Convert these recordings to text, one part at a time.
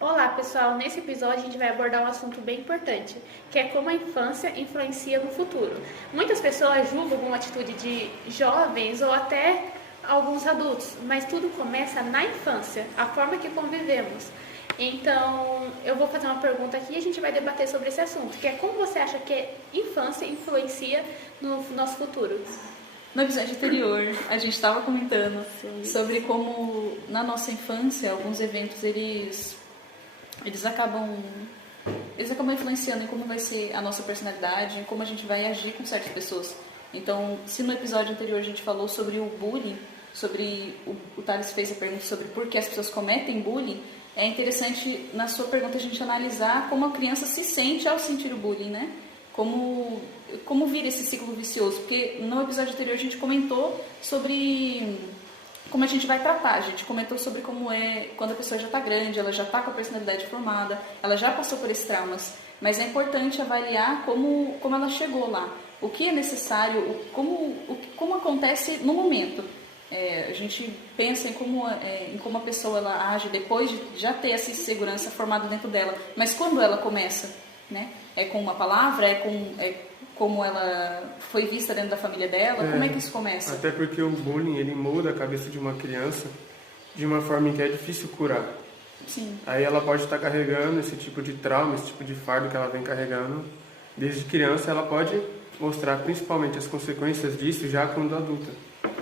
Olá, pessoal! Nesse episódio a gente vai abordar um assunto bem importante, que é como a infância influencia no futuro. Muitas pessoas julgam uma atitude de jovens ou até alguns adultos, mas tudo começa na infância, a forma que convivemos. Então, eu vou fazer uma pergunta aqui e a gente vai debater sobre esse assunto, que é como você acha que a infância influencia no nosso futuro? No episódio anterior, a gente estava comentando sobre como, na nossa infância, alguns eventos, eles acabam influenciando em como vai ser a nossa personalidade, em como a gente vai agir com certas pessoas. Então, se no episódio anterior a gente falou sobre o bullying, o Thales fez a pergunta sobre por que as pessoas cometem bullying, é interessante, na sua pergunta, a gente analisar como a criança se sente ao sentir o bullying, né? Como vira esse ciclo vicioso. Porque no episódio anterior a gente comentou sobre como a gente vai tratar. A gente comentou sobre como é quando a pessoa já está grande, ela já está com a personalidade formada, ela já passou por esses traumas. Mas é importante avaliar como ela chegou lá. O que é necessário, como acontece no momento. A gente pensa em como a pessoa ela age depois de já ter essa insegurança formada dentro dela. Mas quando ela começa, né? É com uma palavra, como ela foi vista dentro da família dela, como é que isso começa? Até porque o bullying, ele muda a cabeça de uma criança de uma forma em que é difícil curar. Sim. Aí ela pode estar carregando esse tipo de trauma, esse tipo de fardo que ela vem carregando. Desde criança ela pode mostrar principalmente as consequências disso já quando adulta.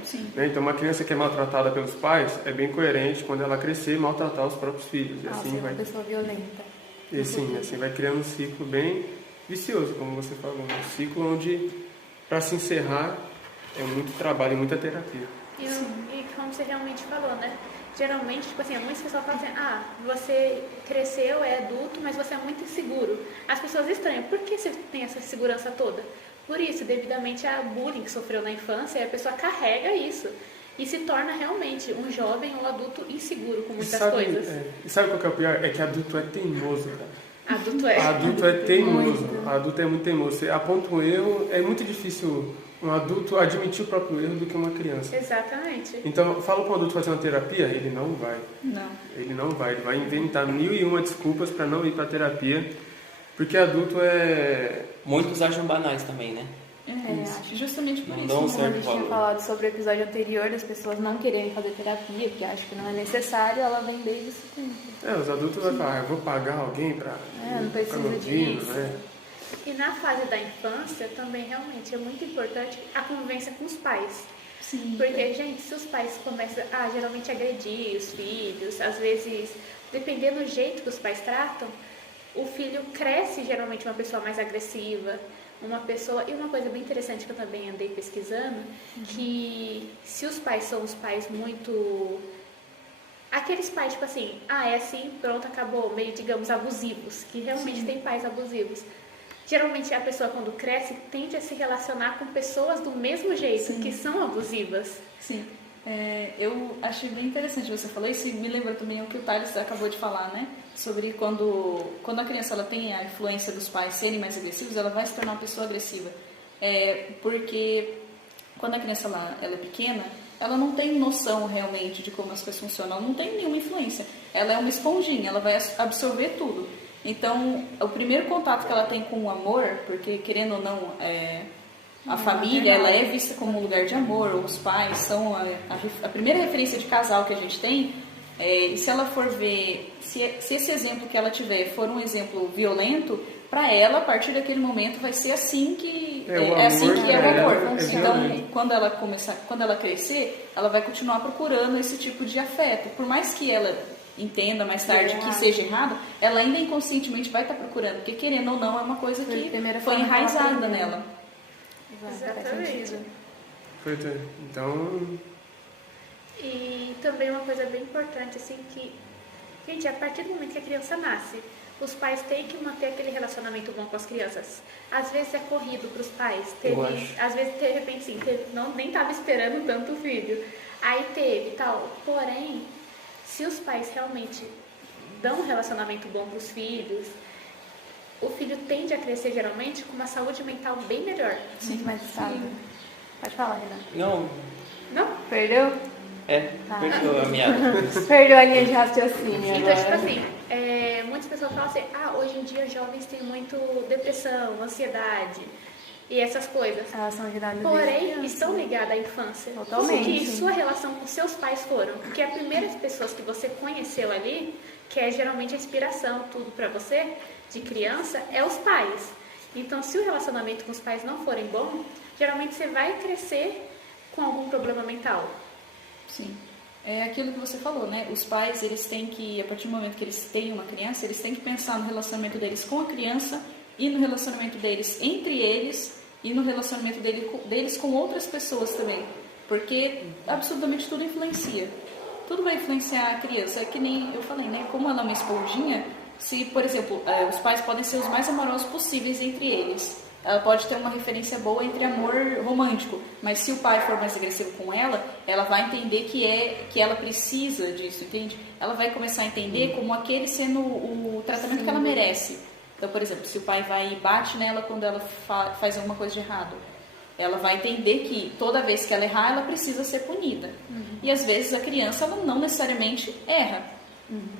Sim. Então uma criança que é maltratada pelos pais é bem coerente quando ela crescer maltratar os próprios filhos. E assim vai... uma pessoa violenta. E assim vai criando um ciclo bem vicioso, como você falou. Um ciclo onde, para se encerrar, é muito trabalho e muita terapia. E como você realmente falou, né? Geralmente, tipo assim, muitas pessoas falam assim, você cresceu, é adulto, mas você é muito inseguro. As pessoas estranham, por que você tem essa segurança toda? Por isso, devidamente a bullying que sofreu na infância, a pessoa carrega isso. E se torna realmente um jovem ou adulto inseguro com muitas coisas. E sabe qual que é o pior? É que adulto é teimoso, cara. Adulto é teimoso. Adulto é muito teimoso. Você aponta um erro, é muito difícil um adulto admitir o próprio erro do que uma criança. Exatamente. Então, fala para um adulto fazer uma terapia, ele não vai. Não. Ele não vai. Ele vai inventar 1001 desculpas para não ir para terapia, porque adulto é... Muitos acham banais também, né? Acho justamente por não isso. dão Como a certo gente tinha valor. falado sobre o episódio anterior, das pessoas não quererem fazer terapia, porque acham que não é necessário, ela vem desde esse tempo. os adultos vão falar, eu vou pagar alguém para... não precisa disso. Né? E na fase da infância também realmente é muito importante a convivência com os pais. Sim. Porque, gente, se os pais começam a geralmente agredir os filhos, às vezes, dependendo do jeito que os pais tratam, o filho cresce geralmente uma pessoa mais agressiva, uma pessoa... E uma coisa bem interessante que eu também andei pesquisando, que se os pais são os pais muito... Aqueles pais, tipo assim, é assim, pronto, acabou, meio, digamos, abusivos, que realmente tem pais abusivos. Geralmente a pessoa, quando cresce, tende a se relacionar com pessoas do mesmo jeito, que são abusivas. Sim. Eu achei bem interessante você falar isso, e me lembra também o que o Thales acabou de falar, né? Sobre quando a criança ela tem a influência dos pais serem mais agressivos, ela vai se tornar uma pessoa agressiva. Porque quando a criança ela é pequena, ela não tem noção realmente de como as coisas funcionam, ela não tem nenhuma influência. Ela é uma esponjinha, ela vai absorver tudo. Então, o primeiro contato que ela tem com o amor, porque querendo ou não, a família ela é vista como um lugar de amor, os pais são a primeira referência de casal que a gente tem, e se ela for ver, se esse exemplo que ela tiver for um exemplo violento, para ela, a partir daquele momento, vai ser assim que é o amor. Então, quando ela crescer, ela vai continuar procurando esse tipo de afeto. Por mais que ela entenda mais tarde que seja errado, ela ainda inconscientemente vai estar procurando, porque querendo ou não, é uma coisa que foi enraizada nela. Exatamente. Então... E também uma coisa bem importante, assim, que... Gente, a partir do momento que a criança nasce, os pais têm que manter aquele relacionamento bom com as crianças. Às vezes é corrido para os pais. Às vezes, de repente, sim, nem estava esperando tanto o filho. Aí teve e tal. Porém, se os pais realmente dão um relacionamento bom para os filhos, o filho tende a crescer, geralmente, com uma saúde mental bem melhor. Muito mais estável. Pode falar, Renan. Não? Perdeu? Perdeu a minha... Perdeu a linha de raciocínio. Então, tipo assim, pessoas falam assim, hoje em dia jovens têm muito depressão, ansiedade e essas coisas. Elas são ligadas Porém, estão ligadas à infância. Totalmente. Como que sua relação com seus pais foram? Porque as primeiras pessoas que você conheceu ali, que é geralmente a inspiração, tudo pra você, de criança, é os pais. Então, se o relacionamento com os pais não forem bom, geralmente você vai crescer com algum problema mental. Sim. É aquilo que você falou, né? Os pais, eles têm que, a partir do momento que eles têm uma criança, eles têm que pensar no relacionamento deles com a criança e no relacionamento deles entre eles e no relacionamento deles com outras pessoas também. Porque absolutamente tudo influencia. Tudo vai influenciar a criança. É que nem eu falei, né? Como ela é uma esponjinha, se, por exemplo, os pais podem ser os mais amorosos possíveis entre eles. Ela pode ter uma referência boa entre amor romântico, mas se o pai for mais agressivo com ela, ela vai entender que ela precisa disso, entende? Ela vai começar a entender como aquele sendo o tratamento que ela merece. Então, por exemplo, se o pai vai e bate nela quando ela faz alguma coisa de errado, ela vai entender que toda vez que ela errar, ela precisa ser punida. E às vezes a criança ela não necessariamente erra.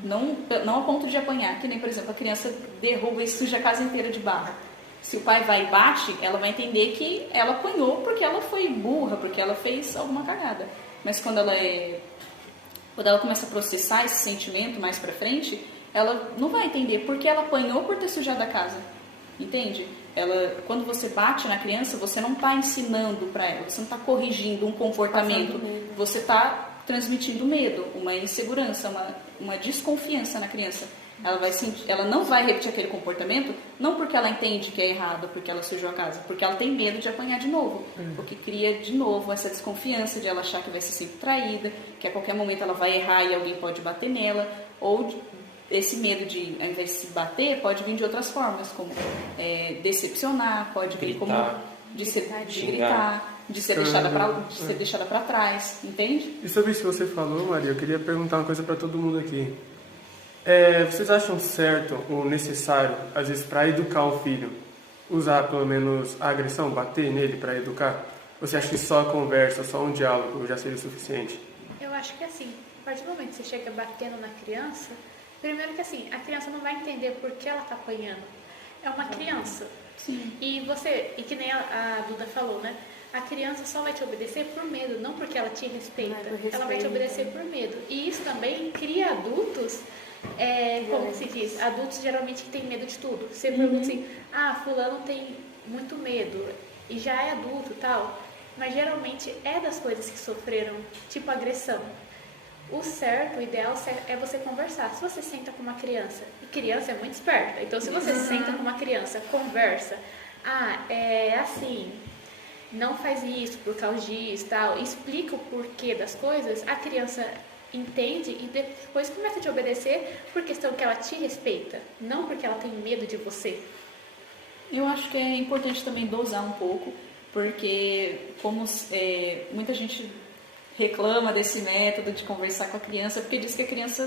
Não a ponto de apanhar, que nem, por exemplo, a criança derruba e suja a casa inteira de barro. Se o pai vai e bate, ela vai entender que ela apanhou porque ela foi burra, porque ela fez alguma cagada. Mas quando ela começa a processar esse sentimento mais pra frente, ela não vai entender porque ela apanhou por ter sujado a casa. Entende? Quando você bate na criança, você não está ensinando para ela, você não está corrigindo um comportamento, você está transmitindo medo, uma insegurança, uma desconfiança na criança. Ela não vai repetir aquele comportamento, não porque ela entende que é errado, porque ela sujou a casa, porque ela tem medo de apanhar de novo, porque cria de novo essa desconfiança de ela achar que vai ser sempre traída, que a qualquer momento ela vai errar e alguém pode bater nela, ou esse medo de, ao invés de se bater, pode vir de outras formas, como decepcionar, pode vir como de gritar, de ser deixada para trás, entende? E sobre isso que você falou, Maria, eu queria perguntar uma coisa para todo mundo aqui. Vocês acham certo ou necessário, às vezes, para educar um filho, usar pelo menos a agressão, bater nele para educar? Você acha que só a conversa, só um diálogo já seria o suficiente? Eu acho que assim, a partir do momento que você chega batendo na criança, primeiro que assim, a criança não vai entender por que ela está apanhando. É uma criança. Sim. E que nem a Duda falou, né? A criança só vai te obedecer por medo, não porque ela te respeita. Ela vai te obedecer por medo. E isso também cria adultos, como se diz, adultos geralmente que têm medo de tudo. Você pergunta assim, fulano tem muito medo e já é adulto e tal, mas geralmente é das coisas que sofreram, tipo agressão. O certo, o ideal é você conversar. Se você senta com uma criança, e criança é muito esperta, então se você senta com uma criança, conversa, é assim, não faz isso por causa disso, tal, explica o porquê das coisas, a criança entende e depois começa a te obedecer por questão que ela te respeita, não porque ela tem medo de você. Eu acho que é importante também dosar um pouco, porque como muita gente reclama desse método de conversar com a criança, porque diz que a criança,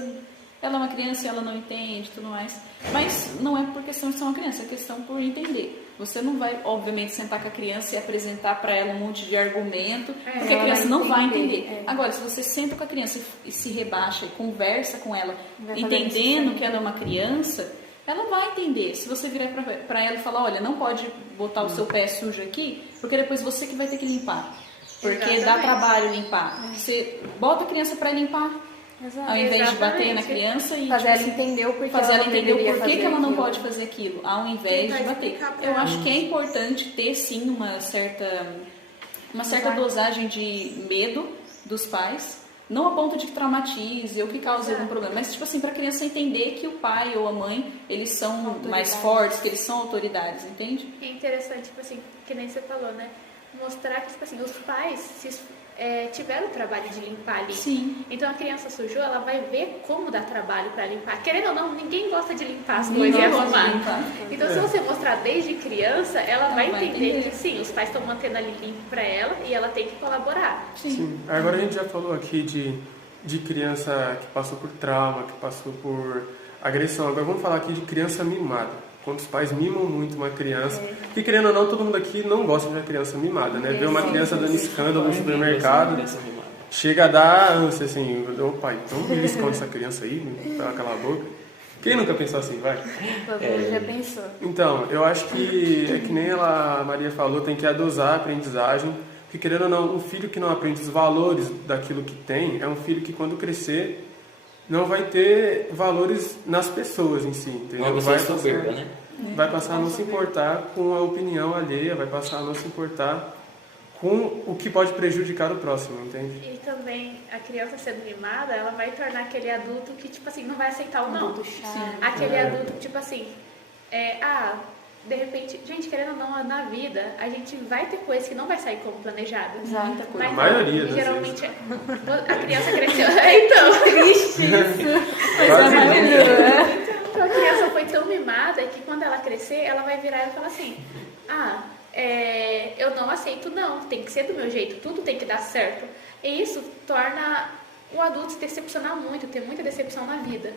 ela é uma criança e ela não entende e tudo mais. Mas não é por questão de ser uma criança, é questão por entender. Você não vai, obviamente, sentar com a criança e apresentar para ela um monte de argumento, porque a criança não vai entender. Agora, se você senta com a criança e se rebaixa e conversa com ela, entendendo que ela é uma criança, ela vai entender. Se você virar para ela e falar, olha, não pode botar o seu pé sujo aqui, porque depois você que vai ter que limpar. Porque dá trabalho limpar. Você bota a criança para limpar, ao invés de bater na criança e fazer ela entender o porquê que ela não pode fazer aquilo, ao invés de bater. Eu acho que é importante ter sim uma certa dosagem de medo dos pais, não a ponto de que traumatize ou que cause algum problema, mas tipo assim, para a criança entender que o pai ou a mãe, eles são mais fortes, que eles são autoridades, entende? É interessante, tipo assim, que nem você falou, né? Mostrar que, tipo assim, os pais tiveram o trabalho de limpar ali. Sim. Então a criança sujou, ela vai ver como dá trabalho para limpar. Querendo ou não, ninguém gosta de limpar as coisas e arrumar. Então se você mostrar desde criança, ela vai entender que sim, os pais estão mantendo ali limpo para ela e ela tem que colaborar. Sim. Agora a gente já falou aqui de criança que passou por trauma, que passou por agressão. Agora vamos falar aqui de criança mimada. Quando os pais mimam muito uma criança, porque querendo ou não, todo mundo aqui não gosta de uma criança mimada, né? Ver uma criança dando escândalo no supermercado, chega a dar ânsia, assim, ô pai, então me esconde essa criança aí, pra ela calar a boca. Quem nunca pensou assim, vai? Todo mundo já pensou. Então, eu acho que é que nem a Maria falou, tem que adosar a aprendizagem, porque querendo ou não, um filho que não aprende os valores daquilo que tem, é um filho que quando crescer não vai ter valores nas pessoas em si, entendeu? Uma pessoa soberba, né? Vai passar a não se importar com a opinião alheia, vai passar a não se importar com o que pode prejudicar o próximo, entende? E também a criança sendo mimada, ela vai tornar aquele adulto que, tipo assim, não vai aceitar o não. Aquele adulto, tipo assim, de repente, gente, querendo ou não, na vida, a gente vai ter coisas que não vai sair como planejado. Exato. Mas A maioria das geralmente a criança cresceu. Então, Triste isso. Quase não. então a criança foi tão mimada que quando ela crescer, ela vai virar e falar assim: eu não aceito não, tem que ser do meu jeito, tudo tem que dar certo. E isso torna o adulto se decepcionar muito, ter muita decepção na vida,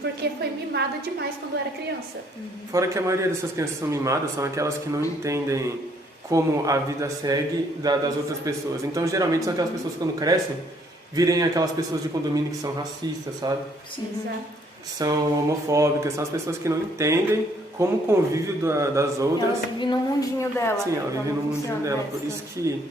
porque foi mimado demais quando era criança. Fora que a maioria dessas crianças são mimadas, são aquelas que não entendem como a vida segue das outras pessoas. Então, geralmente, são aquelas pessoas que quando crescem, virem aquelas pessoas de condomínio que são racistas, sabe? Sim, exato. Que são homofóbicas, são as pessoas que não entendem como o convívio das outras. Ela vive no mundinho dela. Sim, ela vive no mundinho dela. Por isso isso que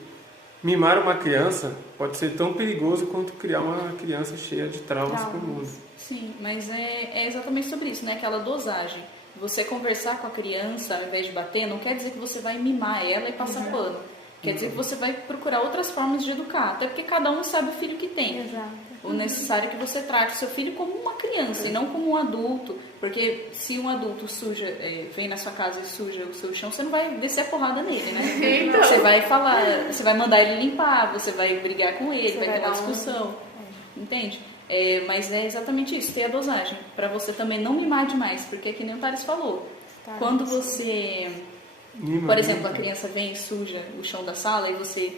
mimar uma criança pode ser tão perigoso quanto criar uma criança cheia de traumas comuns. Sim, mas é exatamente sobre isso, né? Aquela dosagem. Você conversar com a criança ao invés de bater não quer dizer que você vai mimar ela e passar pano. Quer dizer que você vai procurar outras formas de educar. Até porque cada um sabe o filho que tem. Exato. O necessário é que você trate o seu filho como uma criança e não como um adulto. Porque se um adulto vem na sua casa e suja o seu chão, você não vai descer a porrada nele, né? Então. Você vai falar, você vai mandar ele limpar, você vai brigar com ele, Você vai ter vai uma dar discussão. Entende? Mas é exatamente isso, ter a dosagem. Pra você também não mimar demais. Porque é que nem o Thales falou. Quando você... Por exemplo, a criança vem e suja o chão da sala e você...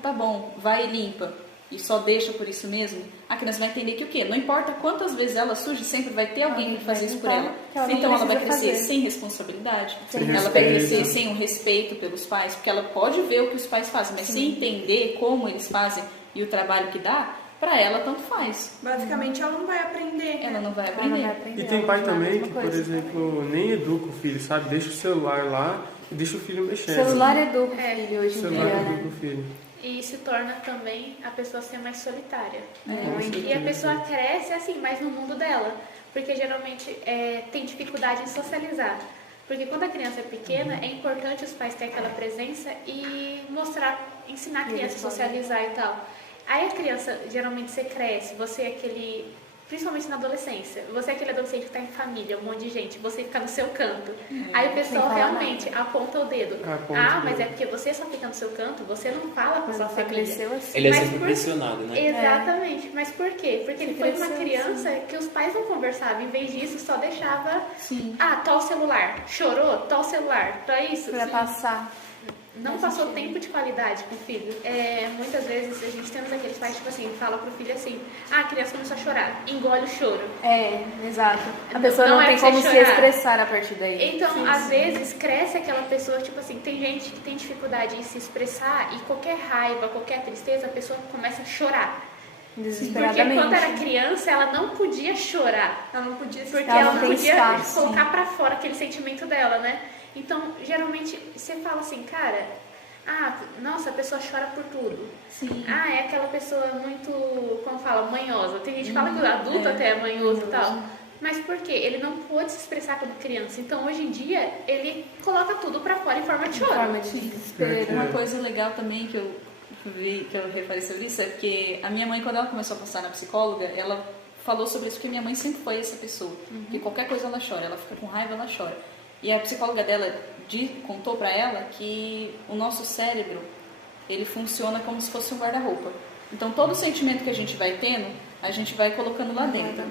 tá bom, vai e limpa. E só deixa por isso mesmo, a criança vai entender que o quê? Não importa quantas vezes ela suja, sempre vai ter alguém para fazer isso por ela. Então ela vai crescer sem responsabilidade, ela vai crescer sem um respeito pelos pais, porque ela pode ver o que os pais fazem, mas sem entender como eles fazem e o trabalho que dá, para ela tanto faz. Basicamente ela não vai aprender. Ela não vai aprender. E tem pai também que, por exemplo, nem educa o filho, sabe? Deixa o celular lá e deixa o filho mexer. O celular educa o filho hoje em dia, celular né? educa o filho. E se torna também a pessoa ser mais solitária. Muito. E a pessoa cresce assim, mais no mundo dela. Porque geralmente tem dificuldade em socializar. Porque quando a criança é pequena, é importante os pais terem aquela presença e ensinar a criança a socializar e tal. Aí a criança, geralmente você cresce, você é aquele... Principalmente na adolescência. Você é aquele adolescente que está em família, um monte de gente. Você fica no seu canto. Aí o pessoal realmente aponta o dedo. Mas é porque você só fica no seu canto, você não fala com a sua família. Cresceu assim. Ele é sempre pressionado, né? Exatamente. Mas por quê? Porque ele foi uma criança que os pais não conversavam. Em vez disso, só deixava... tá o celular. Chorou? Tá o celular. Tá isso? Pra passar. Não passou tempo de qualidade com o filho. Muitas vezes a gente temos aqueles pais, tipo assim, fala pro filho assim, a criança começou a chorar, engole o choro. Exato. A pessoa não tem como se expressar a partir daí. Então, às vezes, cresce aquela pessoa, tipo assim, tem gente que tem dificuldade em se expressar e qualquer raiva, qualquer tristeza, a pessoa começa a chorar. Desesperadamente. Porque quando era criança, ela não podia chorar. Ela não podia Porque ela não podia colocar pra fora aquele sentimento dela, né? Então, geralmente, você fala assim, cara, nossa, a pessoa chora por tudo. Sim. É aquela pessoa muito, como fala, manhosa. Tem gente que fala que o adulto até é manhoso e tal. Mas por quê? Ele não pôde se expressar como criança. Então, hoje em dia, ele coloca tudo pra fora em forma de choro. Forma de desespero. Uma coisa legal também que eu reparei sobre isso é que a minha mãe, quando ela começou a passar na psicóloga, ela falou sobre isso, porque minha mãe sempre foi essa pessoa. Que qualquer coisa ela chora, ela fica com raiva, ela chora. E a psicóloga dela contou pra ela que o nosso cérebro, ele funciona como se fosse um guarda-roupa. Então, todo sentimento que a gente vai tendo, a gente vai colocando lá dentro.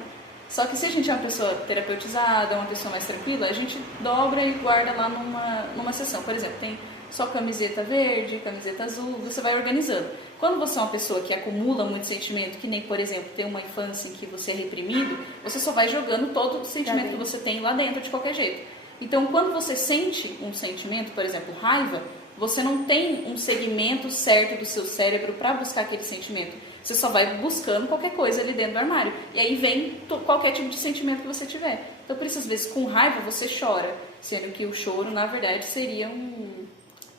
Só que se a gente é uma pessoa terapeutizada, uma pessoa mais tranquila, a gente dobra e guarda lá numa sessão. Por exemplo, tem só camiseta verde, camiseta azul, você vai organizando. Quando você é uma pessoa que acumula muito sentimento, que nem, por exemplo, tem uma infância em que você é reprimido, você só vai jogando todo o sentimento que você tem lá dentro de qualquer jeito. Então, quando você sente um sentimento, por exemplo, raiva, você não tem um segmento certo do seu cérebro para buscar aquele sentimento. Você só vai buscando qualquer coisa ali dentro do armário. E aí vem qualquer tipo de sentimento que você tiver. Então, por isso, às vezes, com raiva, você chora. Sendo que o choro, na verdade,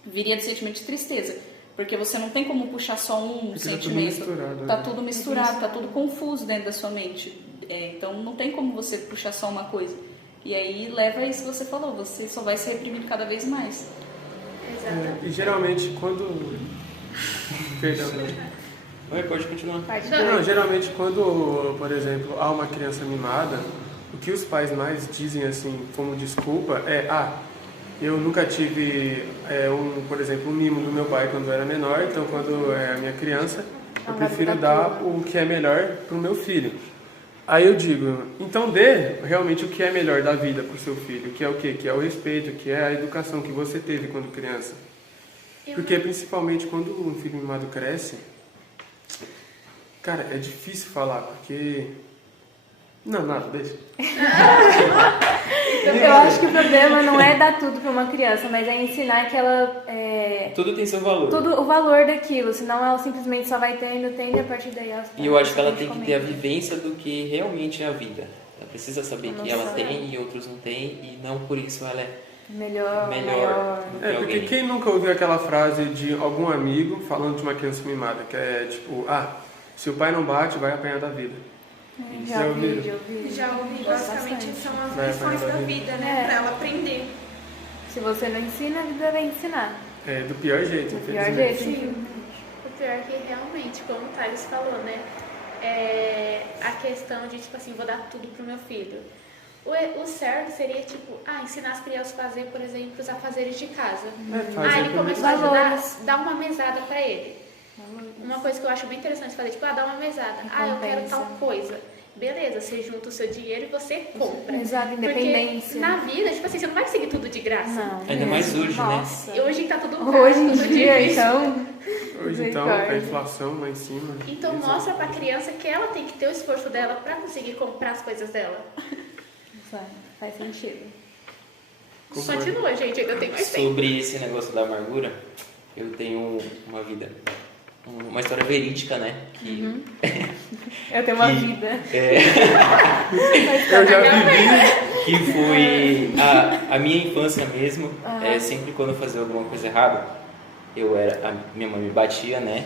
viria de sentimento de tristeza. Porque você não tem como puxar só um sentimento. Tá tudo misturado, tá tudo confuso dentro da sua mente. Então não tem como você puxar só uma coisa. E aí leva a isso que você falou, você só vai se reprimindo cada vez mais. Exatamente. E geralmente quando... Perdão. Pode continuar. Não, geralmente quando, por exemplo, há uma criança mimada, o que os pais mais dizem assim, como desculpa, eu nunca tive, por exemplo, um mimo do meu pai quando eu era menor, então quando é a minha criança, eu prefiro dar o que é melhor para o meu filho. Aí eu digo, então dê realmente o que é melhor da vida para o seu filho, que é o quê? Que é o respeito, que é a educação que você teve quando criança. Porque principalmente quando um filho mimado cresce, cara, é difícil falar, porque... Não, nada, deixa. Eu acho que o problema não é dar tudo para uma criança, mas é ensinar que ela... Tudo tem seu valor. O valor daquilo, senão ela simplesmente só vai tendo, e a partir daí ela... E eu acho que ela tem que ter a vivência do que realmente é a vida. Ela precisa saber que ela tem e outros não têm, e não por isso ela é melhor. Porque quem nunca ouviu aquela frase de algum amigo falando de uma criança mimada, que é tipo, se o pai não bate, vai apanhar da vida. Já ouvi. Basicamente são as lições da vida, né? Pra ela aprender. Se você não ensina, a vida vai ensinar. Do pior jeito, infelizmente. Sim. O pior é que realmente, como o Thales falou, né? A questão de, tipo assim, vou dar tudo pro meu filho. O certo seria, tipo, ensinar as crianças a fazer, por exemplo, os afazeres de casa. Ele começou a ajudar, dá uma mesada pra ele. Uma coisa que eu acho bem interessante fazer, tipo, dá uma mesada. Eu quero tal coisa. Beleza, você junta o seu dinheiro e você compra. Exato, independência. Porque na vida, tipo assim, você não vai conseguir tudo de graça. Não. Ainda mais hoje, Nossa. E hoje tá tudo caro, Hoje em tudo dia, difícil. Hoje então, a inflação lá em cima. Então mostra pra criança que ela tem que ter o esforço dela pra conseguir comprar as coisas dela. Faz sentido. Continua, gente, ainda tem mais tempo. Sobre esse negócio da amargura, eu tenho uma história verídica, né? Que... Eu tenho uma vida. Eu já vivi. Que foi a minha infância mesmo. Sempre quando eu fazia alguma coisa errada, a minha mãe me batia, né?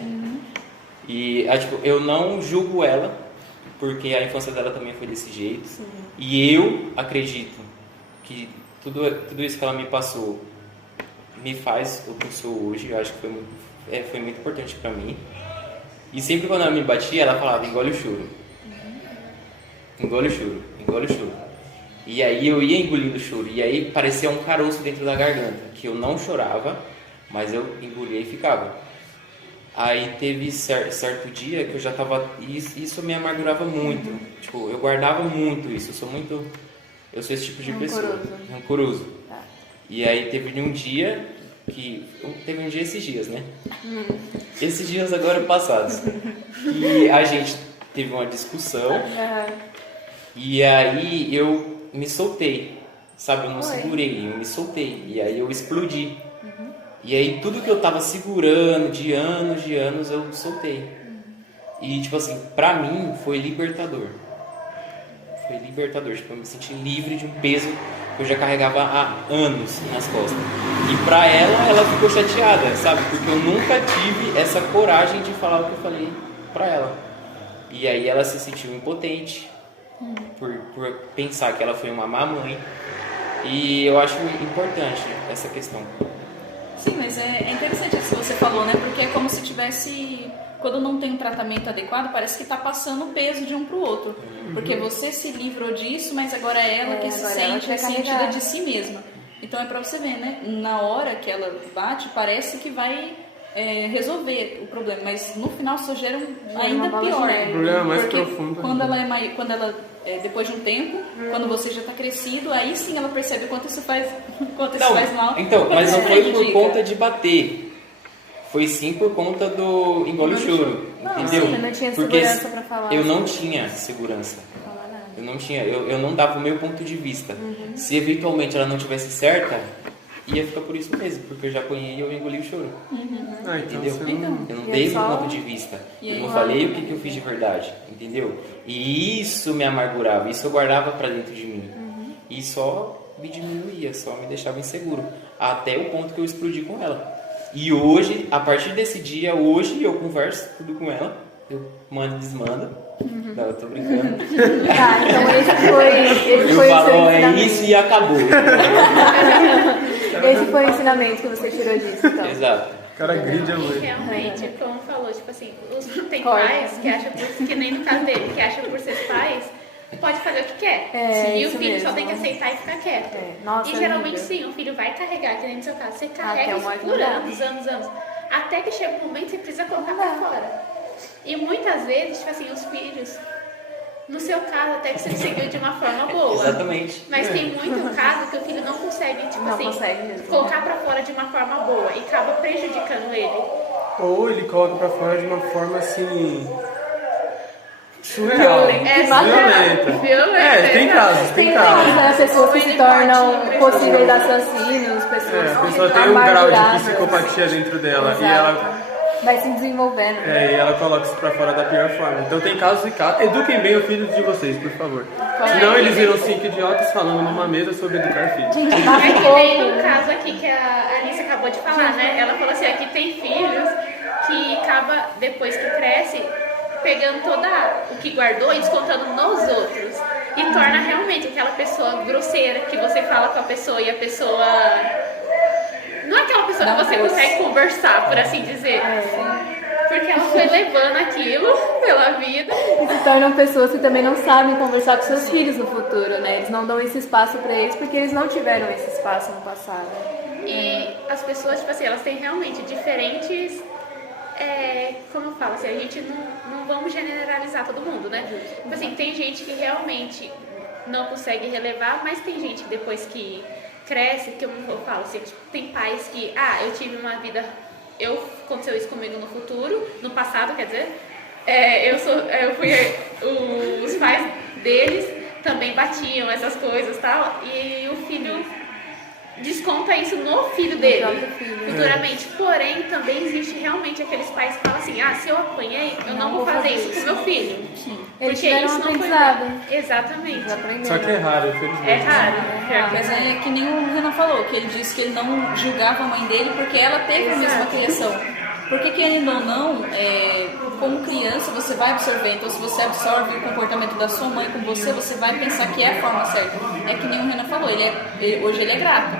E eu não julgo ela, porque a infância dela também foi desse jeito. Sim. E eu acredito que tudo isso que ela me passou me faz o que eu sou hoje. Eu acho que foi muito importante pra mim. E sempre quando ela me batia, ela falava, engole o choro. Engole o choro, engole o choro. E aí eu ia engolindo o choro. E aí parecia um caroço dentro da garganta, que eu não chorava, mas eu engolia e ficava. Aí teve certo dia que eu já tava... Isso me amargurava muito. Eu guardava muito isso. Eu sou esse tipo de pessoa. Rancoroso. Tá. E aí teve um dia esses dias, né? Esses dias agora passados. E a gente teve uma discussão. E aí eu me soltei. Sabe, eu não segurei, eu me soltei. E aí eu explodi. E aí tudo que eu tava segurando de anos, eu soltei. E pra mim foi libertador. Foi libertador, eu me senti livre de um peso que eu já carregava há anos nas costas. E pra ela ficou chateada, sabe? Porque eu nunca tive essa coragem de falar o que eu falei pra ela. E aí ela se sentiu impotente por pensar que ela foi uma má mãe. E eu acho importante essa questão. Sim, mas é interessante isso que você falou, né? Porque é como se tivesse... Quando não tem um tratamento adequado, parece que está passando o peso de um para o outro. Porque você se livrou disso, mas agora é ela que se sente ressentida de si mesma. Então é para você ver, né? Na hora que ela bate, parece que vai resolver o problema. Mas no final só gera ainda pior. O problema é mais porque profundo. Quando ela depois de um tempo, quando você já está crescido, aí sim ela percebe quanto isso faz mal. Então, mas não foi por conta de bater. Foi sim por conta do engole o choro, entendeu? Sim, eu não tinha segurança pra falar. Eu não tinha segurança. Eu não dava o meu ponto de vista. Se eventualmente ela não tivesse certa, ia ficar por isso mesmo, porque eu já apanhei e eu engoli o choro. Ah, então Entendeu? você não... Eu não dei meu ponto de vista. Eu não falei o que eu fiz de verdade. Entendeu? E isso me amargurava, isso eu guardava pra dentro de mim. E só me diminuía, só me deixava inseguro. Até o ponto que eu explodi com ela. E hoje, a partir desse dia, hoje eu converso tudo com ela. Eu mando e desmando. Não, eu tô brincando. Tá, então esse foi Eu o seu falo, é ensinamento. isso e acabou. Esse foi o ensinamento que você tirou disso, então. Exato. O cara gride a mãe. Realmente, como falou, tipo assim, tem Corta. pais que acham, que nem no caso dele, que acham por ser pais, pode fazer o que quer. E o isso filho mesmo. só tem que aceitar e ficar quieto. Nossa, E geralmente horrível. sim, o filho vai carregar, que nem no seu caso, você Até carrega uma hora isso que por não dá. anos. Até que chega um momento que você precisa colocar pra fora. E muitas vezes, tipo assim, os filhos, no seu caso, até que você seguiu de uma forma boa. Exatamente. Mas tem muito caso que o filho não consegue, tipo Não assim, consegue mesmo. colocar pra fora de uma forma boa e acaba prejudicando ele. Ou ele coloca pra fora de uma forma assim... surreal. Violenta. Tem casos. Tem casos, né? Pessoas que se tornam possíveis assassinos, pessoas A que pessoa tem um grau de amarguradas. psicopatia dentro dela. Exato. E ela... Vai se desenvolvendo. E ela coloca isso pra fora da pior forma. Então tem casos e casos. Eduquem bem os filhos de vocês, por favor. Senão eles viram 5 idiotas falando numa mesa sobre educar filhos. Gente, É bate que nem pouco. no caso aqui que a Alice acabou de falar, né? Ela falou assim, aqui tem filhos que acaba, depois que cresce, pegando toda o que guardou e descontando nos outros. E torna realmente aquela pessoa grosseira que você fala com a pessoa e a pessoa... Não é aquela pessoa que você consegue conversar, por assim dizer. Porque ela foi levando aquilo pela vida. E se tornam pessoas que também não sabem conversar com seus filhos no futuro, né? Eles não dão esse espaço pra eles porque eles não tiveram esse espaço no passado. E as pessoas, tipo assim, elas têm realmente diferentes... como eu falo, assim, a gente não vamos generalizar todo mundo, né? Tipo assim, tem gente que realmente não consegue relevar, mas tem gente que depois que cresce, que eu falo assim, tipo, tem pais que, eu tive uma vida, aconteceu isso comigo no futuro, no passado, quer dizer, os pais deles também batiam essas coisas e tal, e o filho desconta isso no filho dele, futuramente. Porém, também existe realmente aqueles pais que falam assim, se eu apanhei, eu não vou fazer isso com meu filho. Eles Porque tiveram isso um não foi aprendizado. bom. Exatamente. Só que é raro, infelizmente. É raro. Mas é que nem o Renan falou, que ele disse que ele não julgava a mãe dele porque ela teve a mesma criação. Porque querendo ou não, como criança você vai absorver, então se você absorve o comportamento da sua mãe com você, você vai pensar que é a forma certa. É que nem o Renan falou, hoje ele é grato,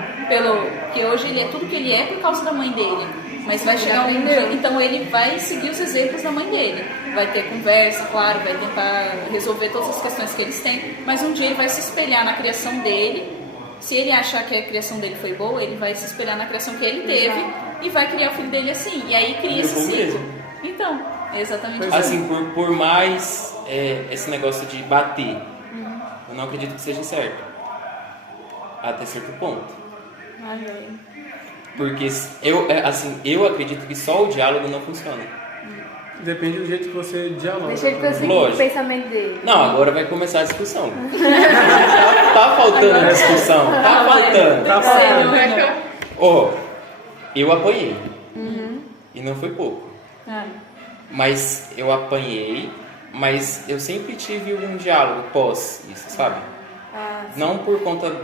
porque hoje ele é tudo que ele é por causa da mãe dele. Mas vai chegar um dia, então ele vai seguir os exemplos da mãe dele. Vai ter conversa, claro, vai tentar resolver todas as questões que eles têm, mas um dia ele vai se espelhar na criação dele. Se ele achar que a criação dele foi boa, ele vai se espelhar na criação que ele teve e vai criar o filho dele assim. E aí cria esse ciclo. Então, é exatamente isso. Assim, por mais esse negócio de bater, eu não acredito que seja certo. Até certo ponto. Porque eu acredito que só o diálogo não funciona. Depende do jeito que você dialoga. Deixa ele conseguir Lógico. o pensamento dele. Não, agora vai começar a discussão. tá faltando a discussão. Tá faltando. Eu apanhei. E não foi pouco. Mas eu apanhei, mas eu sempre tive um diálogo pós isso, sabe? Não por conta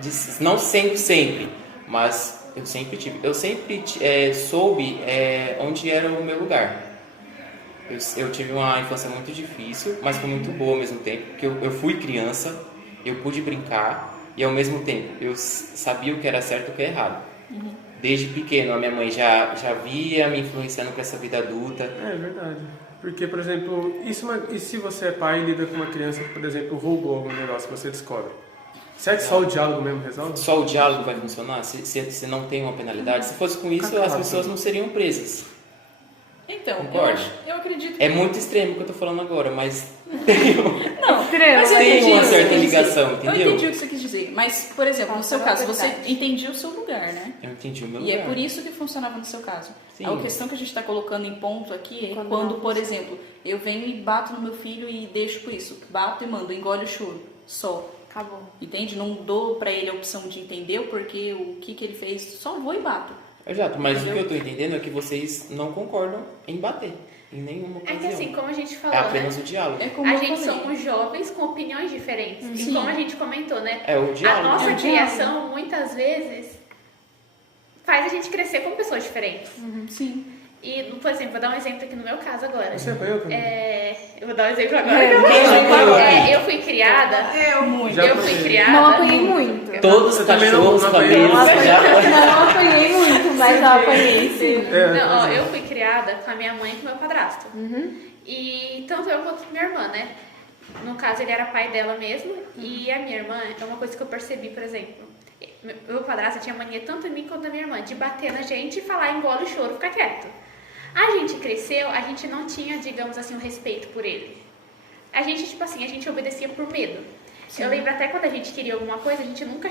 de... Não sempre, mas eu sempre tive. Eu sempre soube onde era o meu lugar. Eu tive uma infância muito difícil, mas foi muito boa ao mesmo tempo, porque eu fui criança, eu pude brincar e ao mesmo tempo eu sabia o que era certo e o que era errado. Desde pequeno a minha mãe já via me influenciando para essa vida adulta. É verdade. Porque, por exemplo, e se você é pai e lida com uma criança que, por exemplo, roubou algum negócio que você descobre? Será que só o diálogo mesmo resolve? Só o diálogo vai funcionar? Se não tem uma penalidade? Se fosse com isso, as pessoas não seriam presas. Então, eu acredito que... É muito extremo o que eu tô falando agora, mas Mas eu tem entendi uma o que certa você quis ligação, dizer. entendeu? Eu entendi o que você quis dizer. Mas, por exemplo, no seu caso, você entendia o seu lugar, né? Eu entendi o meu E lugar. é por isso que funcionava no seu caso. Sim. A questão que a gente está colocando em ponto aqui é quando, por exemplo, eu venho e bato no meu filho e deixo por isso. Bato e mando, engole o choro. Só. Acabou. Entende? Não dou pra ele a opção de entender o porquê, o que ele fez, só vou e bato. Exato, mas Entendeu? o que eu tô entendendo é que vocês não concordam em bater. Em nenhuma ocasião. É que assim, como a gente falou, É apenas o diálogo. É como a eu gente falei. somos jovens com opiniões diferentes. E Sim. como a gente comentou, né? É o A diálogo. nossa É o criação, muitas vezes, faz a gente crescer com pessoas diferentes. Sim. E, por exemplo, vou dar um exemplo aqui no meu caso agora. Você apanhou também? Eu vou dar um exemplo agora. Quem já apanhou aqui? Eu fui criada. Muito. Já Eu fui apanhei. criada. Não apanhei muito. Todos os Eu também cachorros, não apanhei. famílias, já Não apanhei muito, mas eu apanhei sim. Não, ó, eu fui criada com a minha mãe e com o meu padrasto. E tanto eu quanto minha irmã, né? No caso, ele era pai dela mesmo. E a minha irmã, é uma coisa que eu percebi, por exemplo. Meu padrasto tinha mania tanto em mim quanto na minha irmã, de bater na gente e falar engole o choro, fica quieto. A gente cresceu, a gente não tinha, digamos assim, um respeito por ele. A gente, tipo assim, a gente obedecia por medo. Eu lembro até quando a gente queria alguma coisa, a gente nunca...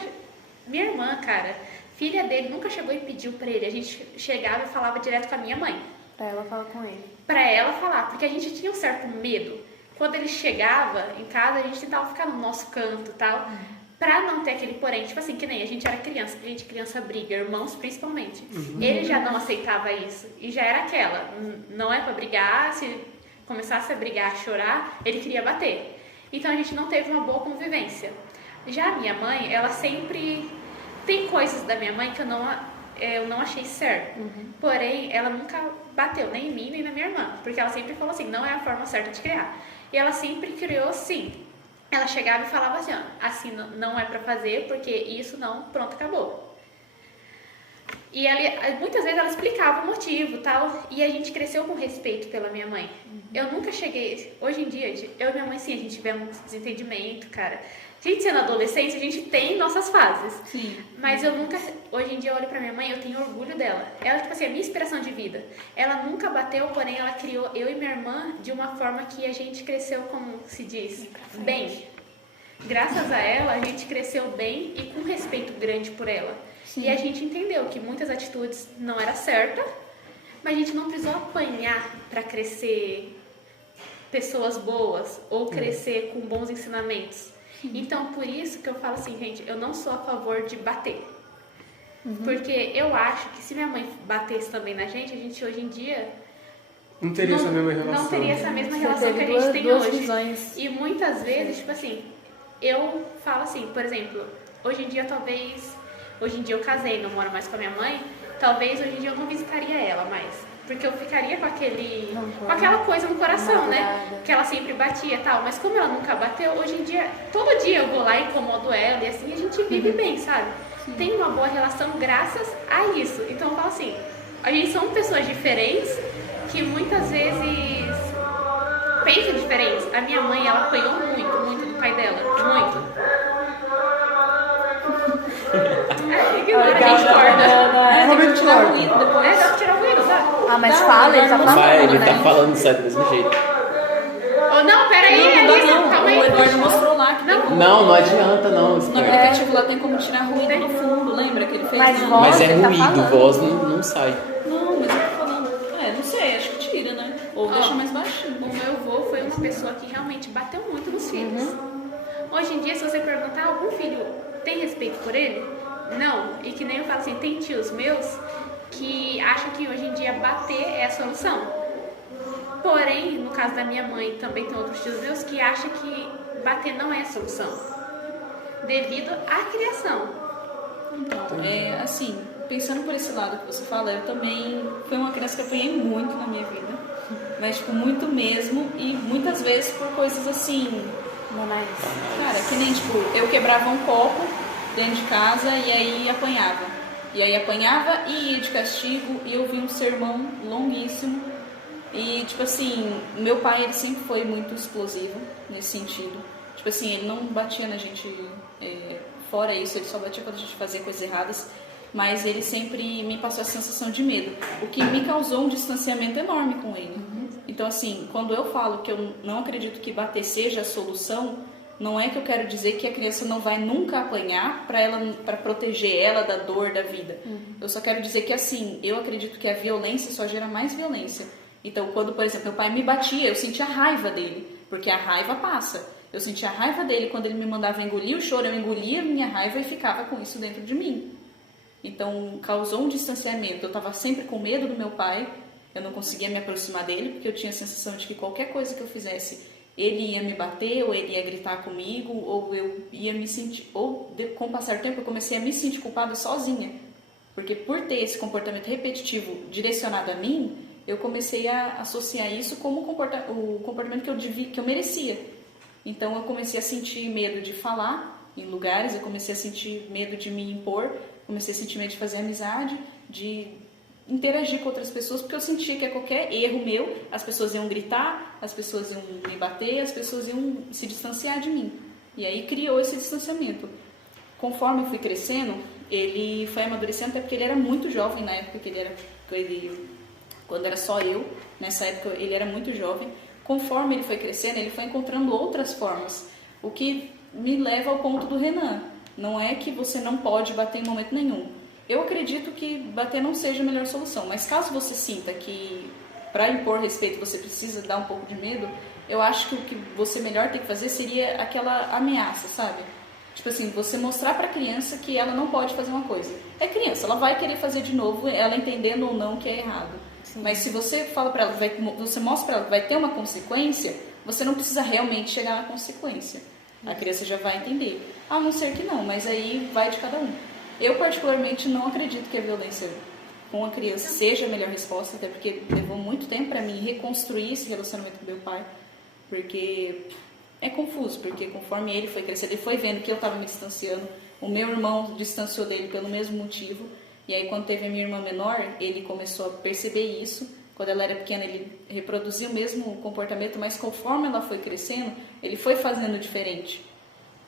Minha irmã, cara, filha dele, nunca chegou e pediu pra ele. A gente chegava e falava direto com a minha mãe. Pra ela falar com ele. Pra ela falar, porque a gente tinha um certo medo. Quando ele chegava em casa, a gente tentava ficar no nosso canto e tal, pra não ter aquele porém, tipo assim, que nem a gente era criança, criança briga, irmãos principalmente. Ele já não aceitava isso, e já era aquela, não é pra brigar, se começasse a brigar, a chorar, ele queria bater. Então a gente não teve uma boa convivência. Já a minha mãe, ela sempre... Tem coisas da minha mãe que eu não achei certo. Porém, ela nunca bateu, nem em mim, nem na minha irmã. Porque ela sempre falou assim, não é a forma certa de criar. E ela sempre criou assim. Ela chegava e falava assim, ó, assim não é pra fazer, porque isso não, pronto, acabou. E muitas vezes ela explicava o motivo e tal, e a gente cresceu com respeito pela minha mãe. Eu nunca cheguei... Hoje em dia, eu e minha mãe, sim, a gente tiver um desentendimento, cara. A gente sendo adolescente, a gente tem nossas fases. Sim. Mas eu nunca... Hoje em dia eu olho pra minha mãe, eu tenho orgulho dela. Ela, tipo assim, é a minha inspiração de vida. Ela nunca bateu, porém ela criou eu e minha irmã de uma forma que a gente cresceu, como se diz, bem. Graças a ela, a gente cresceu bem e com respeito grande por ela. Sim. E a gente entendeu que muitas atitudes não eram certas, mas a gente não precisou apanhar para crescer pessoas boas ou crescer com bons ensinamentos. Então, por isso que eu falo assim, gente, eu não sou a favor de bater. Porque eu acho que se minha mãe batesse também na gente, a gente hoje em dia... Não teria essa mesma relação. Não teria essa mesma Você relação que a teve gente tem duas hoje. visões. E muitas vezes, tipo assim, eu falo assim, por exemplo, hoje em dia eu casei, não moro mais com a minha mãe, talvez hoje em dia eu não visitaria ela mais. Porque eu ficaria com aquela coisa no coração, né? Que ela sempre batia e tal. Mas como ela nunca bateu, hoje em dia, todo dia eu vou lá e incomodo ela e assim a gente vive bem, sabe? Tem uma boa relação graças a isso. Então eu falo assim, a gente são pessoas diferentes que muitas vezes pensam diferentes. A minha mãe, ela apanhou muito do pai dela. Muito. Ignora, a gente corta. Tem que tirar o ruído depois. Dá pra tirar o ruído, tá? Ah, mas fala, ele tá falando, Vai, ele né? tá falando sério do mesmo jeito. Oh, não, peraí, Elisa, calma aí. O Eduardo mostrou lá que tem como... Não adianta não. No aplicativo lá tem como tirar ruído no fundo, lembra que ele fez? Mas Não. voz, Mas é ele tá ruído, falando. voz não sai. Não, mas eu tô falando. Não sei, acho que tira, né? Ou deixa mais baixinho. O meu avô foi uma pessoa que realmente bateu muito nos filhos. Hoje em dia, se você perguntar, algum filho tem respeito por ele? Não. E que nem eu falo assim, tem tios meus que acham que hoje em dia bater é a solução. Porém, no caso da minha mãe, também tem outros tios meus que acham que bater não é a solução. Devido à criação. Então, assim, pensando por esse lado que você fala, eu também fui uma criança que apanhei muito na minha vida. Mas, tipo, muito mesmo. E muitas vezes por coisas assim... Cara, que nem, tipo, eu quebrava um copo dentro de casa e aí apanhava. E aí apanhava e ia de castigo e eu vi um sermão longuíssimo. E, tipo assim, meu pai, ele sempre foi muito explosivo nesse sentido. Tipo assim, ele não batia na gente fora isso, ele só batia quando a gente fazia coisas erradas. Mas ele sempre me passou a sensação de medo, o que me causou um distanciamento enorme com ele. Então, assim, quando eu falo que eu não acredito que bater seja a solução, não é que eu quero dizer que a criança não vai nunca apanhar para proteger ela da dor da vida. Eu só quero dizer que, assim, eu acredito que a violência só gera mais violência. Então, quando, por exemplo, meu pai me batia, eu sentia raiva dele, porque a raiva passa. Eu sentia a raiva dele quando ele me mandava engolir o choro, eu engolia a minha raiva e ficava com isso dentro de mim. Então, causou um distanciamento. Eu estava sempre com medo do meu pai, eu não conseguia me aproximar dele, porque eu tinha a sensação de que qualquer coisa que eu fizesse, ele ia me bater, ou ele ia gritar comigo, ou eu ia me sentir... com o passar do tempo, eu comecei a me sentir culpada sozinha. Porque por ter esse comportamento repetitivo direcionado a mim, eu comecei a associar isso como o comportamento que eu merecia. Então, eu comecei a sentir medo de falar em lugares, eu comecei a sentir medo de me impor, comecei a sentir medo de fazer amizade, de interagir com outras pessoas, porque eu sentia que a qualquer erro meu, as pessoas iam gritar, as pessoas iam me bater, as pessoas iam se distanciar de mim. E aí criou esse distanciamento. Conforme eu fui crescendo, ele foi amadurecendo, até porque ele era muito jovem na época quando era só eu, nessa época ele era muito jovem. Conforme ele foi crescendo, ele foi encontrando outras formas, o que me leva ao ponto do Renan. Não é que você não pode bater em momento nenhum. Eu acredito que bater não seja a melhor solução, mas caso você sinta que para impor respeito você precisa dar um pouco de medo, eu acho que o que você melhor tem que fazer seria aquela ameaça, sabe? Tipo assim, você mostrar para a criança que ela não pode fazer uma coisa. É criança, ela vai querer fazer de novo, ela entendendo ou não que é errado. Sim. Mas se você fala para ela, você mostra para ela que vai ter uma consequência, você não precisa realmente chegar na consequência. A criança já vai entender. A não ser que não, mas aí vai de cada um. Eu particularmente não acredito que a violência com a criança seja a melhor resposta, até porque levou muito tempo para mim reconstruir esse relacionamento com meu pai, porque é confuso, porque conforme ele foi crescendo, ele foi vendo que eu estava me distanciando, o meu irmão distanciou dele pelo mesmo motivo, e aí quando teve a minha irmã menor, ele começou a perceber isso. Quando ela era pequena, ele reproduzia o mesmo comportamento, mas conforme ela foi crescendo, ele foi fazendo diferente.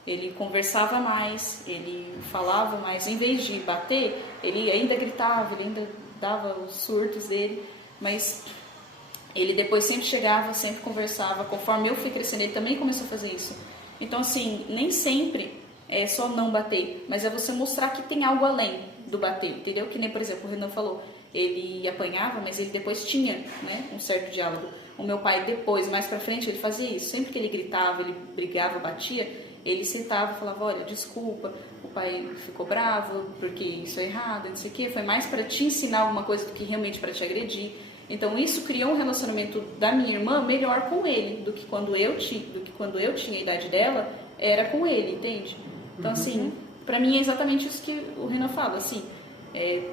Ele conversava mais, ele falava mais. Em vez de bater, ele ainda gritava, ele ainda dava os surtos dele, mas ele depois sempre chegava, sempre conversava. Conforme eu fui crescendo, ele também começou a fazer isso. Então, assim, nem sempre é só não bater, mas é você mostrar que tem algo além do bater, entendeu? Que nem, por exemplo, o Renan falou, ele apanhava, mas ele depois tinha, né, um certo diálogo. O meu pai depois, mais pra frente, ele fazia isso. Sempre que ele gritava, ele brigava, batia, ele sentava e falava, olha, desculpa, o pai ficou bravo porque isso é errado, não sei o quê. Foi mais para te ensinar alguma coisa do que realmente para te agredir. Então isso criou um relacionamento da minha irmã melhor com ele do que quando eu tinha a idade dela, era com ele, entende? Então assim, para mim é exatamente isso que o Renan fala, assim,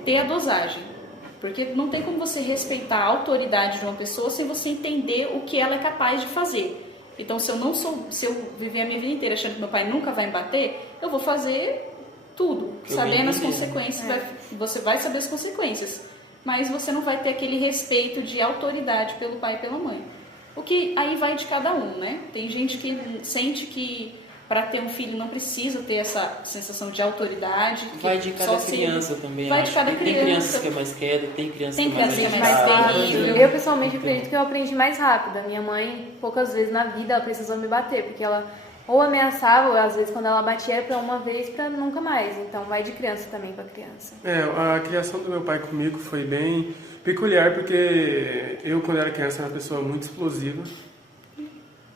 ter a dosagem. Porque não tem como você respeitar a autoridade de uma pessoa sem você entender o que ela é capaz de fazer. Então, se eu viver a minha vida inteira achando que meu pai nunca vai me bater, eu vou fazer tudo, sabendo as consequências. Você vai saber as consequências, mas você não vai ter aquele respeito de autoridade pelo pai e pela mãe. O que aí vai de cada um, né? Tem gente que sente que para ter um filho não precisa ter essa sensação de autoridade. Vai de cada criança também. Vai de cada criança. Tem crianças que é mais quieta, tem crianças que é mais terrível. Eu pessoalmente acredito que eu aprendi mais rápido. A minha mãe, poucas vezes na vida, ela precisou me bater, porque ela ou ameaçava, ou às vezes quando ela batia era pra uma vez, pra nunca mais. Então vai de criança também pra criança. A criação do meu pai comigo foi bem peculiar, porque eu, quando era criança, era uma pessoa muito explosiva.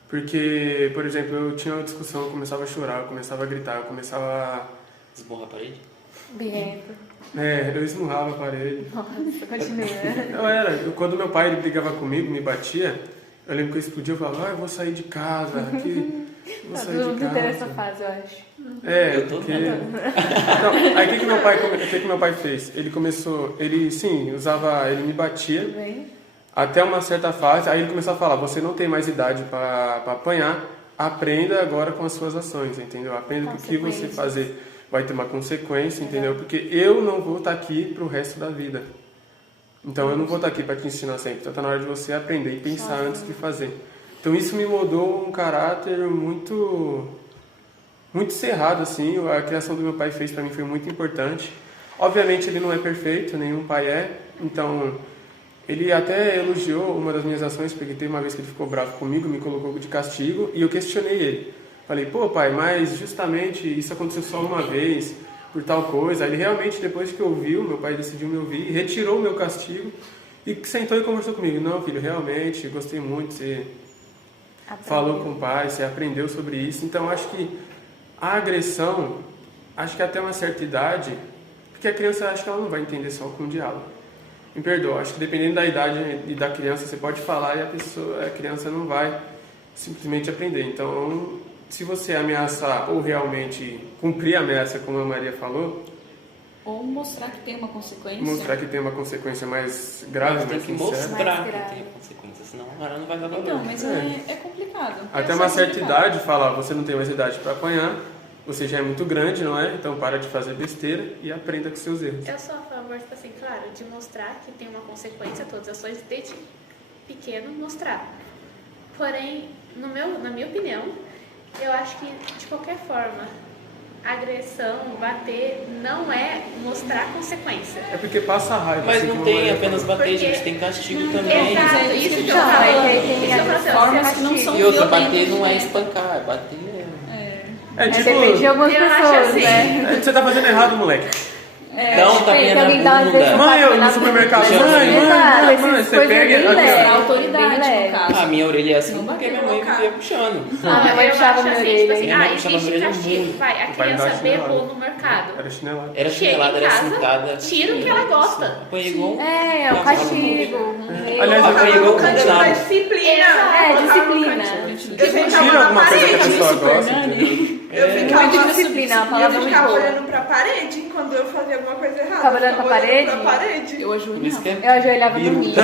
Porque, por exemplo, eu tinha uma discussão, eu começava a chorar, eu começava a gritar, eu começava a... Esmurrar a parede? Birrento. Eu esmurrava a parede. Nossa, continua. Quando meu pai ele brigava comigo, me batia, eu lembro que eu explodia, eu falava, eu vou sair de casa, vou sair de casa. Não essa fase, eu acho. Eu tô porque... Não, aí o que meu pai fez? Ele começou, ele me batia. Tudo bem. Até uma certa fase, aí ele começou a falar, você não tem mais idade para apanhar, aprenda agora com as suas ações, entendeu? Aprenda que o que você fazer vai ter uma consequência, entendeu? Porque eu não vou estar aqui pro resto da vida. Então eu não vou estar aqui para te ensinar sempre, então tá na hora de você aprender e pensar antes de fazer. Então isso me moldou um caráter muito cerrado, assim, a criação do meu pai fez para mim foi muito importante. Obviamente ele não é perfeito, nenhum pai é, então... Ele até elogiou uma das minhas ações, porque teve uma vez que ele ficou bravo comigo, me colocou de castigo, e eu questionei ele. Falei, pô pai, mas justamente isso aconteceu só uma vez, por tal coisa. Aí ele realmente, depois que ouviu, meu pai decidiu me ouvir, retirou o meu castigo, e sentou e conversou comigo. Não, filho, realmente, gostei muito, falou com o pai, você aprendeu sobre isso. Então, acho que a agressão, acho que até uma certa idade, porque a criança, acho que ela não vai entender só com o diálogo. Me perdoa, acho que dependendo da idade e da criança, você pode falar e a criança não vai simplesmente aprender. Então, se você ameaçar ou realmente cumprir a ameaça, como a Maria falou, ou mostrar que tem uma consequência. Mostrar que tem uma consequência mais grave, mais sincera. Mostrar que tem consequência, senão ela não vai dar valor. Então, mas é complicado. Até uma certa idade, falar, você não tem mais idade para apanhar, você já é muito grande, não é? Então para de fazer besteira e aprenda com seus erros. Eu sou a favor, tipo assim, claro, de mostrar que tem uma consequência, todas as ações desde pequeno, mostrar. Porém, na minha opinião, eu acho que de qualquer forma, agressão, bater, não é mostrar consequência. É porque passa raiva. Mas assim, não tem apenas bater, gente, tem castigo também. Exato, isso que eu falo. Formas que não são E outra, bater violentas, não é né? espancar, bater tipo, depende de algumas eu acho pessoas, assim. né? você tá fazendo errado, moleque. Não, tá Tem vendo alguém que dá uma bunda. vez Mãe, eu no supermercado, mãe, você pega... A Bem autoridade, leve. no caso. A minha orelha é assim Não porque bateu minha mãe vivia puxando. Minha mãe eu puxava acho minha assim, orelha. tipo assim, Minha mãe puxava existe minha orelha castigo. muito. Vai, a O pai me criança dá chinelada. berrou no mercado. Era chinelada. Era Chega chinelada, em era casa, sentada. tira o que ela gosta. Apanhei igual É um castigo. Aliás, Apanhei igual um Cantinho da condenado. disciplina. disciplina. Eu ficava Tira na alguma coisa que a parede. pessoa gosta, entendeu? Eu ficava Muito disciplina, uma palavra eu muito ficava boa. olhando pra parede quando eu fazia alguma coisa errada. Ficava olhando Eu pra parede? Pra parede. Eu Por isso ajoelhava. que é Eu ajoelhava no biruta.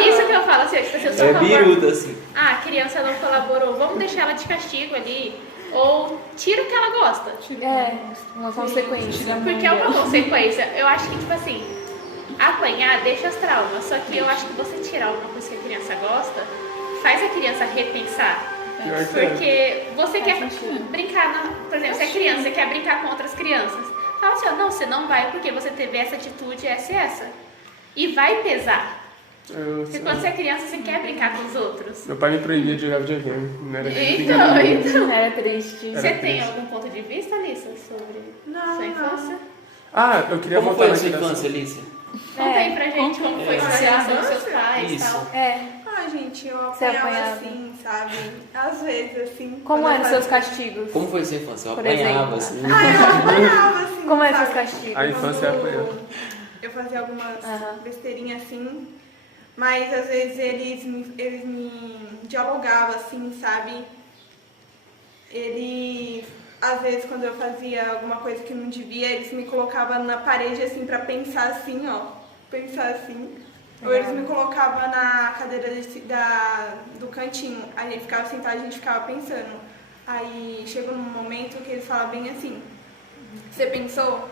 Isso que eu falo, assim, tipo assim, eu sou a É favor. biruta, assim. Ah, a criança não colaborou, vamos deixar ela de castigo ali. Ou tira o que ela gosta. Uma consequência. Porque é uma consequência. Eu acho que, tipo assim, apanhar deixa os traumas. Só que eu acho que você tirar alguma coisa que a criança gosta, faz a criança repensar. Pior que é. Porque você quer sentido. brincar, por exemplo, se é criança, você quer brincar com outras crianças. Fala assim, ó, não, você não vai porque você teve essa atitude, essa e essa. E vai pesar. Porque quando você é criança, você quer brincar com os outros. Meu pai me proibia de jogar videogame. Não era nem brincadeira. Então. Era triste. Você Era tem triste. algum ponto de vista, Alissa, sobre Não, sua infância? Ah, eu queria Como voltar foi a na sua criação. infância, Alicia? Conta aí pra gente como foi a É. relação dos seus pais e Isso. tal. Ai, gente, eu Você apanhava apanhava? assim, sabe? Às vezes, assim. Como quando eram eu seus fazia- castigos? Como foi a sua infância? Eu Por apanhava, exemplo. assim. Ah, eu apanhava, assim. Como eram seus sabe? castigos? A infância é apanhar. Eu fazia algumas Aham. besteirinhas assim, mas às vezes eles me dialogavam assim, sabe? Às vezes quando eu fazia alguma coisa que não devia, eles me colocavam na parede assim pra pensar assim, ó. Pensar assim. Ou eles me colocavam na cadeira do cantinho. Aí a gente ficava sentado e a gente ficava pensando. Aí chegou num momento que eles falavam bem assim, você pensou?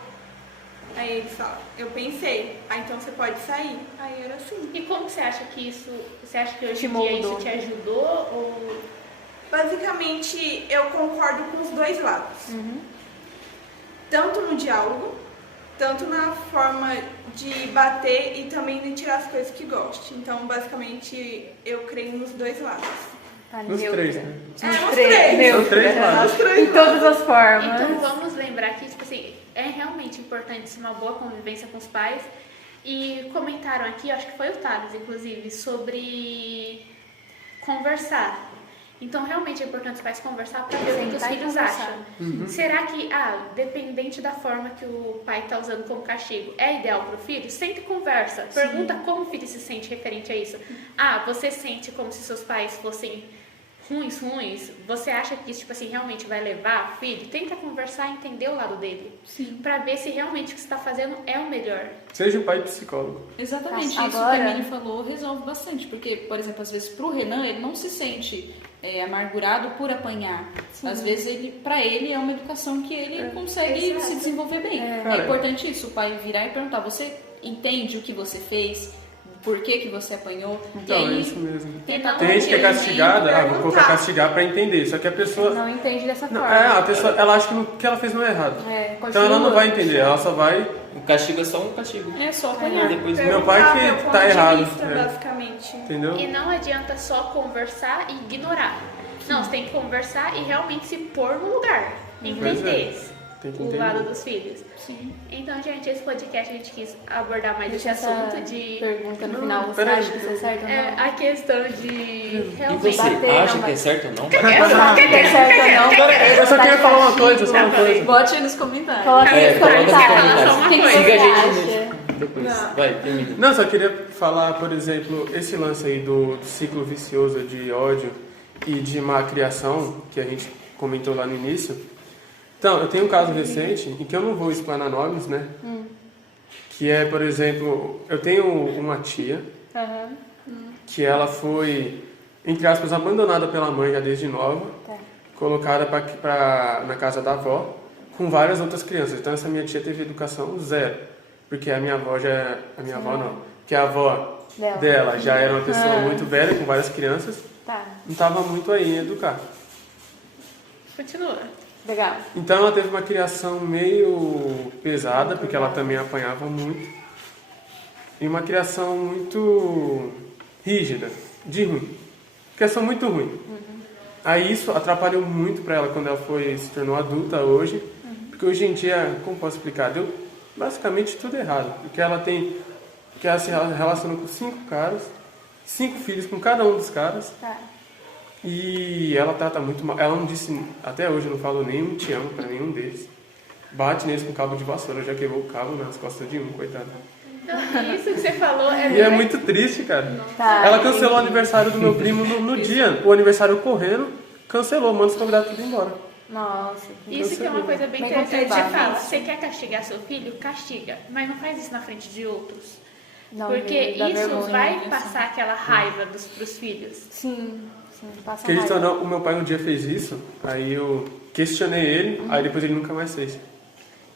Aí eles falam, eu pensei, então você pode sair. Aí era assim. E como você acha que isso, você acha que hoje Te em dia moldou. isso te ajudou ou... Basicamente, eu concordo com os dois lados. Tanto no diálogo, tanto na forma de bater e também de tirar as coisas que goste. Então, basicamente, eu creio nos dois lados. Tá, Nos neutra. três, né? Os três. São três lados. Em todas as formas. Então vamos lembrar que, tipo assim, é realmente importante uma boa convivência com os pais. E comentaram aqui, acho que foi o Thales, inclusive, sobre conversar. Então, realmente é importante os pais conversar para ver o que os Sentar e filhos conversar. acham. Será que, dependente da forma que o pai está usando como castigo, é ideal para o filho? Senta e conversa. Pergunta como o filho se sente referente a isso. Você sente como se seus pais fossem ruins? Você acha que isso, tipo assim, realmente vai levar o filho? Tenta conversar e entender o lado dele. Sim. Para ver se realmente o que você está fazendo é o melhor. Seja um pai psicólogo. Exatamente, isso Agora- que a Mini falou resolve bastante, porque, por exemplo, às vezes pro Renan ele não se sente amargurado por apanhar. Às vezes pra ele é uma educação que ele consegue Exato. se desenvolver bem. É Cara, importante isso, o pai virar e perguntar, você entende o que você fez? Por que você apanhou? Então, e aí, é isso mesmo. tentar Tem gente que é entender. castigada, vou colocar castigar pra entender. Só que a pessoa... Não entende dessa Não, forma. a pessoa, ela acha que o que ela fez não é errado. Então ela não vai entender, ela só vai... O castigo é só um castigo. É só E apanhar. depois Meu pai Perguntar que meu ponto tá de errado, vista, né? basicamente. Entendeu? E não adianta só conversar e ignorar. Não, você tem que conversar e realmente se pôr no lugar. Entender. Tem que o entender. lado dos filhos. Sim. Então, gente, esse podcast a gente quis abordar mais esse Deixa essa assunto de pergunta no final. Você peraí. acha que isso é certo ou não? a questão de E realmente. você bater, acha não que é bater. certo ou não? Você acha que é certo ou não? Eu só queria falar uma coisa, só uma coisa. Bote aí nos comentários. Coloca aí nos coloca nos comentários. comentários. O que que Siga você a gente acha? Depois. Não. Vai, termina. Não, só queria falar, por exemplo, esse lance aí do ciclo vicioso de ódio e de má criação, que a gente comentou lá no início. Então, eu tenho um caso recente, em que eu não vou explanar nomes, né? Que é, por exemplo, eu tenho uma tia, Aham. que ela foi, entre aspas, abandonada pela mãe já desde nova, Tá. colocada na casa da avó, com várias outras crianças. Então, essa minha tia teve educação zero, porque a minha avó já... A minha avó não, que a avó dela já era uma pessoa muito velha, com várias crianças, Tá. não estava muito aí em educar. Continua. Legal. Então ela teve uma criação meio pesada, porque ela também apanhava muito. E uma criação muito rígida, de ruim. Criação muito ruim. Aí isso atrapalhou muito para ela quando ela se tornou adulta hoje. Porque hoje em dia, como posso explicar? Deu basicamente tudo errado. Porque ela se relacionou com 5 caras, 5 filhos com cada um dos caras. Tá. E ela trata muito mal. Ela não disse, até hoje, não falou nem um te amo pra nenhum deles. Bate neles com cabo de vassoura, já quebrou o cabo nas costas de um, coitado. Então, isso que você falou é E é muito triste, cara. Tá. Ela cancelou o aniversário do meu primo no dia, o aniversário correndo, cancelou, manda os convidados tudo embora. Nossa. Isso que é uma coisa bem Bem interessante. Você complicado. fala, você quer castigar seu filho? Castiga. Mas não faz isso na frente de outros. Não, Porque dá isso vergonha, vai assim. passar aquela raiva pros filhos. Sim, passa Acredito ou raiva. não, o meu pai um dia fez isso, aí eu questionei ele, aí depois ele nunca mais fez.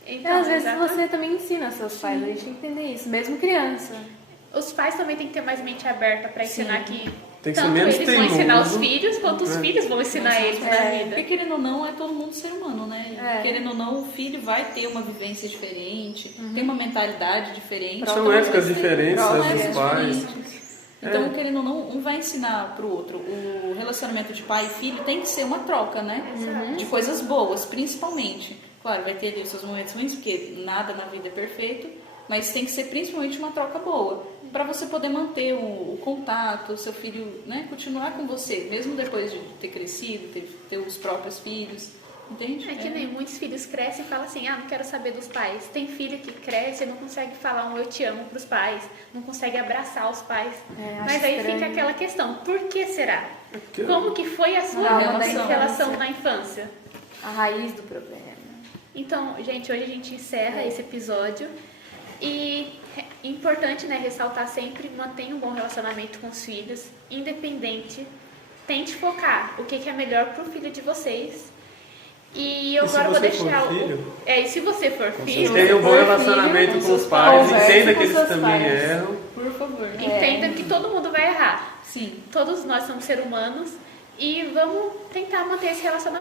Então, Às vezes exatamente. você também ensina seus pais, a gente tem que entender isso, mesmo criança. Os pais também têm que ter mais mente aberta para ensinar que Tem que ser tanto menos eles vão ensinar os teimoso. filhos, quanto os filhos vão ensinar eles na vida. Porque querendo ou não, é todo mundo ser humano, né? É. Querendo ou não, o filho vai ter uma vivência diferente, tem uma mentalidade diferente. São então épocas vai ter diferentes provas dos pais. diferentes. Então, querendo ou não, um vai ensinar pro outro. O relacionamento de pai e filho tem que ser uma troca, né? De coisas boas, principalmente. Claro, vai ter ali os seus momentos ruins, porque nada na vida é perfeito, mas tem que ser principalmente uma troca boa, para você poder manter o contato, o seu filho, né, continuar com você, mesmo depois de ter crescido, ter os próprios filhos, entende? É que nem muitos filhos crescem e falam assim, não quero saber dos pais. Tem filho que cresce e não consegue falar um eu te amo pros pais, não consegue abraçar os pais. acho Mas aí estranho. fica aquela questão, por que será? porque- Como que foi a sua Não, relação, da infância. na infância? A raiz do problema. Então, gente, hoje a gente encerra esse episódio e é importante, né, ressaltar sempre, mantenha um bom relacionamento com os filhos, independente, tente focar o que é melhor pro filho de vocês. E eu E se agora vou você for deixar filho? e se você for filho, Tenha um bom for relacionamento filho, com os pais, converse entenda com que eles seus também pais. erram. Por favor. entenda que todo mundo vai errar. Sim. Todos nós somos seres humanos e vamos tentar manter esse relacionamento.